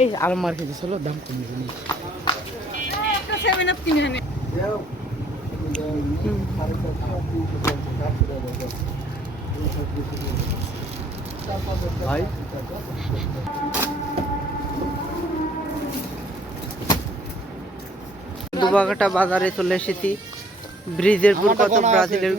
এই আর মার্কেটে ছিল দাম কমে গেল একটা 7 আপ কিনে আনে ভাই দুবাঘাটা বাজারে চলে এসেছি ব্রিজের পুর কত ব্রাজিলের